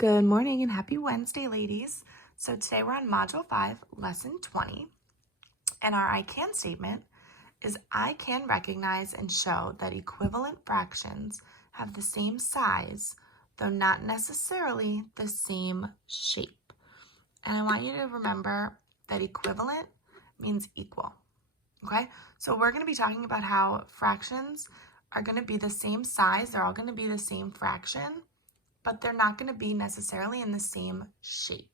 Good morning and happy Wednesday, ladies. So today we're on Module 5, Lesson 20, and our I can statement is I can recognize and show that equivalent fractions have the same size, though not necessarily the same shape. And I want you to remember that equivalent means equal, okay? So we're going to be talking about how fractions are going to be the same size, they're all going to be the same fraction, but they're not going to be necessarily in the same shape,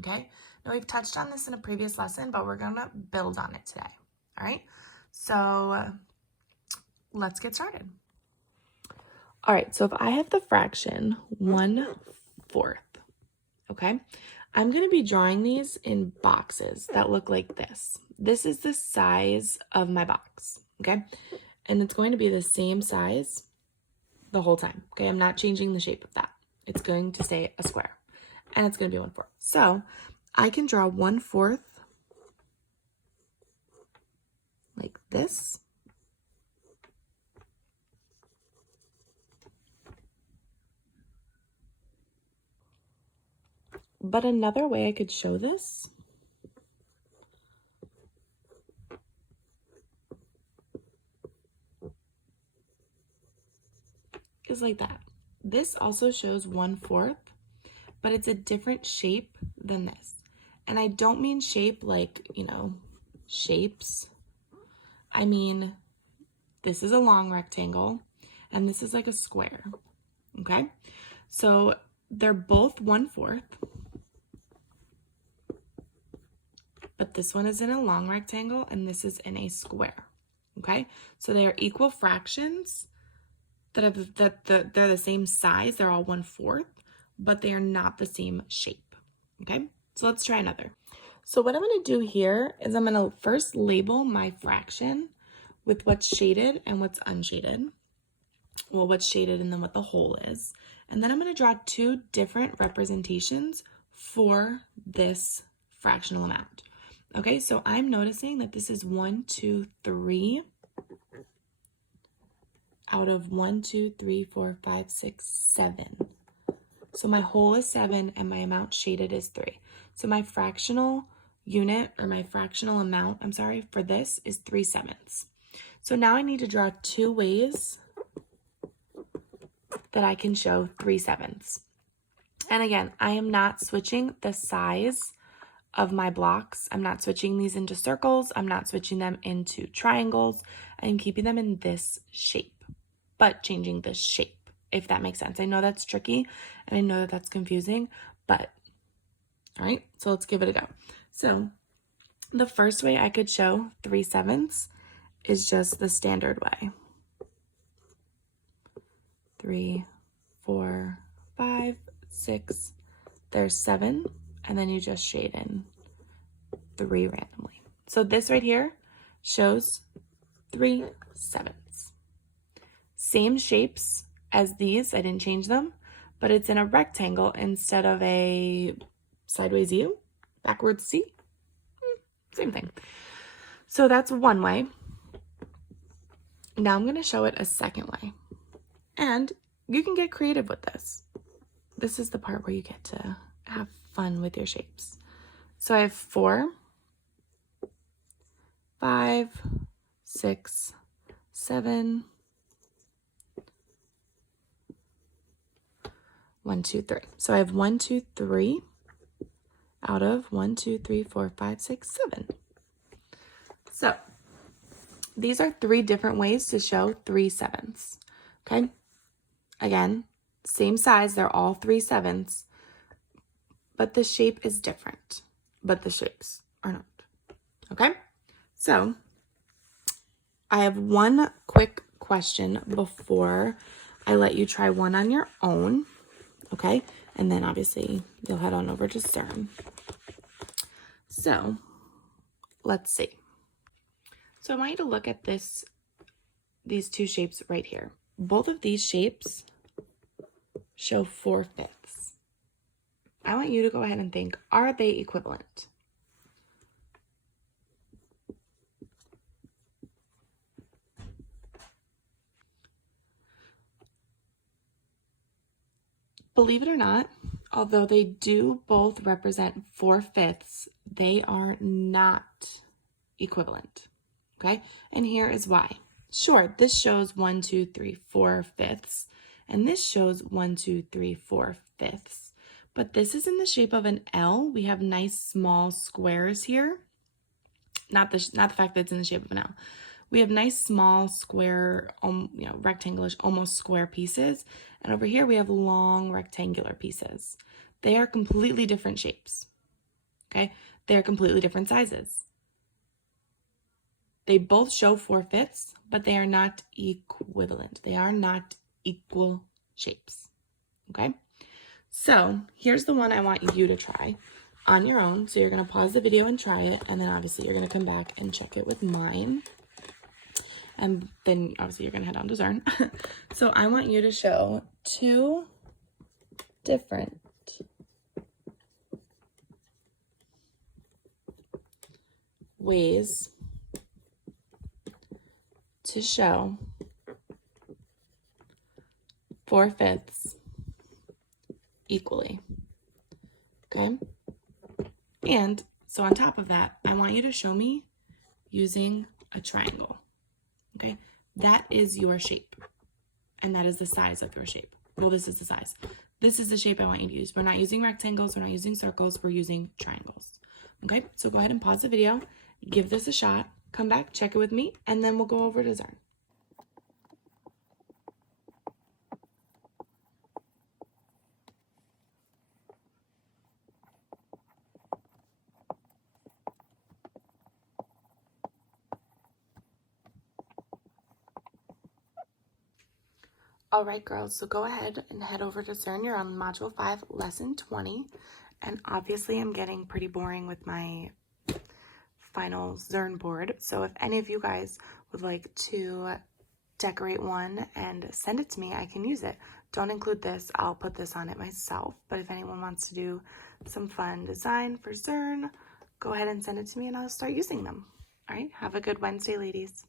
okay? Now, we've touched on this in a previous lesson, but we're going to build on it today, all right? So let's get started. All right, so if I have the fraction 1/4, okay, I'm going to be drawing these in boxes that look like this. This is the size of my box, okay? And it's going to be the same size the whole time, okay? I'm not changing the shape of that. It's going to stay a square, and it's going to be 1/4. So I can draw 1/4 like this. But another way I could show this is like that. This also shows 1/4, but it's a different shape than this. And I don't mean shape like, shapes. I mean, this is a long rectangle, and this is like a square, okay? So they're both 1/4, but this one is in a long rectangle, and this is in a square, okay? So they are equal fractions they're the same size. They're all 1/4, but they are not the same shape, okay? So let's try another. So what I'm going to do here is I'm going to first label my fraction with what's shaded and what's unshaded. Well, what's shaded and then what the whole is. And then I'm going to draw two different representations for this fractional amount. Okay, so I'm noticing that this is 1, 2, 3 out of 1, 2, 3, 4, 5, 6, 7. So my whole is 7 and my amount shaded is 3. So my fractional unit, or my fractional amount, for this is 3/7. So now I need to draw two ways that I can show 3/7. And again, I am not switching the size of my blocks. I'm not switching these into circles. I'm not switching them into triangles. I'm keeping them in this shape, but changing the shape, if that makes sense. I know that's tricky, and I know that that's confusing, but all right, so let's give it a go. So the first way I could show 3/7 is just the standard way. 3, 4, 5, 6, there's 7, and then you just shade in 3 randomly. So this right here shows 3/7. Same shapes as these, I didn't change them, but it's in a rectangle instead of a sideways U, backwards C, same thing. So that's one way. Now I'm going to show it a second way. And you can get creative with this. This is the part where you get to have fun with your shapes. So I have 4, 5, 6, 7, 1, 2, 3. So I have 1, 2, 3 out of 1, 2, 3, 4, 5, 6, 7. So these are 3 different ways to show 3/7. Okay? Again, same size, they're all 3/7, but the shape is different, but the shapes are not. Okay? So I have one quick question before I let you try one on your own. Okay? And then obviously you'll head on over to Stern. So let's see. So I want you to look at these two shapes right here. Both of these shapes show 4/5. I want you to go ahead and think, are they equivalent? Believe it or not, Although they do both represent 4/5, they are not equivalent, okay? And here is why. Sure, this shows 1, 2, 3, 4/5, and this shows 1, 2, 3, 4/5. But this is in the shape of an L. We have nice small squares here. Not the fact that it's in the shape of an L. We have nice small square, rectangular, almost square pieces. And over here we have long rectangular pieces. They are completely different shapes, okay? They are completely different sizes. They both show 4/5, but they are not equivalent. They are not equal shapes, okay? So here's the one I want you to try on your own. So you're gonna pause the video and try it, and then obviously you're gonna come back and check it with mine. And then obviously you're gonna head on to Zern. So I want you to show 2 different ways to show 4/5 equally, okay? And so on top of that, I want you to show me using a triangle, okay? That is your shape, and that is the size of your shape. Well, this is the size. This is the shape I want you to use. We're not using rectangles, we're not using circles, we're using triangles, okay? So go ahead and pause the video, give this a shot, come back, check it with me, and then we'll go over to Zern. All right, girls, so go ahead and head over to Zern. You're on Module 5, Lesson 20. And obviously, I'm getting pretty boring with my final Zern board. So if any of you guys would like to decorate one and send it to me, I can use it. Don't include this. I'll put this on it myself. But if anyone wants to do some fun design for Zern, go ahead and send it to me and I'll start using them. All right, have a good Wednesday, ladies.